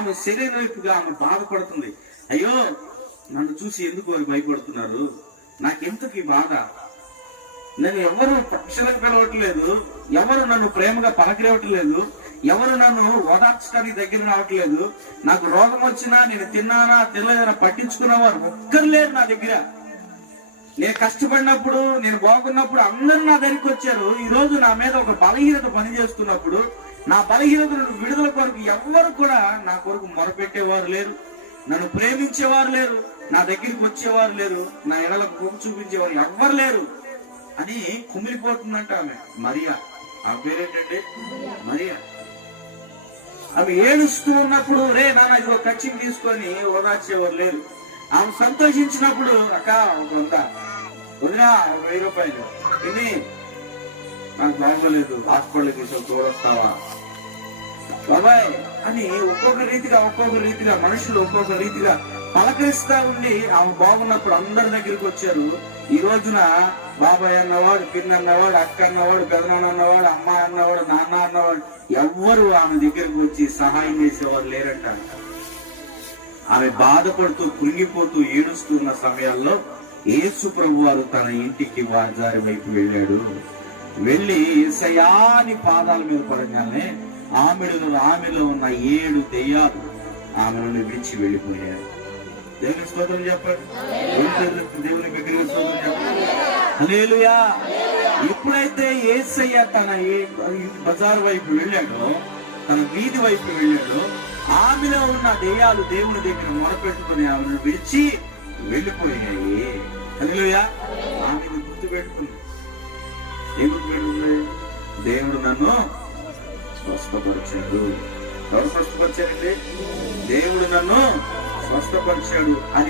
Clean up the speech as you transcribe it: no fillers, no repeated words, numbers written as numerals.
ఆమె శరీర వైపుగా ఆమె బాధపడుతుంది. అయ్యో, నన్ను చూసి ఎందుకు వారు భయపడుతున్నారు, నాకెందుకు ఈ బాధ, నేను ఎవరు పక్షులకు పిలవట్లేదు, ఎవరు నన్ను ప్రేమగా పలకరివ్వట్లేదు, ఎవరు నన్ను ఓదార్చడానికి దగ్గర రావట్లేదు, నాకు రోగం వచ్చినా నేను తిన్నానా తినలేదన్నా పట్టించుకున్నవారు ఒక్కరు లేరు నా దగ్గర. నేను కష్టపడినప్పుడు, నేను బాగున్నప్పుడు అందరూ నా దగ్గరికి వచ్చారు. ఈ రోజు నా మీద ఒక బలహీనత పనిచేస్తున్నప్పుడు నా బలహీనతను విడుదల కొరకు ఎవరు కూడా నా కొరకు మొరపెట్టేవారు లేరు, నన్ను ప్రేమించేవారు లేరు, నా దగ్గరికి వచ్చేవారు లేరు, నా ఎడలకు కొమ్ము చూపించేవారు ఎవ్వరు లేరు అని కుమిలిపోతుందంట ఆమె. మరియా, ఆ పేరేంటంటే మరియా. ఆమె ఏడుస్తూ ఉన్నప్పుడు రే నాన్న ఇదిగో కచ్చిని తీసుకొని ఓదార్చేవారు లేరు. ఆమె సంతోషించినప్పుడు అక్క కొంత వదినా 1000 రూపాయలు ఇన్ని నాకు బాగోలేదు, హాస్పిటల్ తీసుకొని తోడొస్తావా బాబాయ్ అని ఒక్కొక్క రీతిగా మనుషులు ఒక్కొక్క రీతిగా పలకరిస్తా ఉండి ఆమె బాగున్నప్పుడు అందరి దగ్గరికి వచ్చారు. ఈ రోజున బాబాయ్ అన్నవాడు, పిన్ అన్నవాడు, అక్క అన్నవాడు, పెదనాన్న అన్నవాడు, అమ్మ అన్నవాడు, నాన్న అన్నవాడు ఎవ్వరు ఆమె దగ్గరికి వచ్చి సహాయం చేసేవారు లేరంట. ఆమె బాధపడుతూ కృంగిపోతూ ఏడుస్తున్న సమయాల్లో యేసు ప్రభు వారు తన ఇంటికి వాజారి వైపు వెళ్ళాడు. వెళ్ళి యేసయ్యాని పాదాల మీద పడగానే ఆమెలో ఉన్న 7 దెయ్యాలు ఆమెను విడిచి వెళ్ళిపోయారు. దేవుని స్తోత్రం చెప్పండి. దేవుని గట్టిగా స్తోత్రం చెప్పండి. హల్లెలూయా. ఎప్పుడైతే యేసయ్య తన బజారు వైపు వెళ్ళాడో, తన వీధి వైపు వెళ్ళాడో, ఆమెలో ఉన్న దెయ్యాలు దేవుని దగ్గర మొరపెట్టుకుని ఆమెను విడిచి వెళ్ళిపోయాయి. హల్లెలూయా. ఆమెను గుర్తుపెట్టుకుంది. ఏం గుర్తుపెట్టుకుంది? దేవుడు నన్ను స్వస్థపరిచాడు. ఎవరు స్వస్థపరిచారండి? దేవుడు నన్ను స్వస్థపరిచాడు అని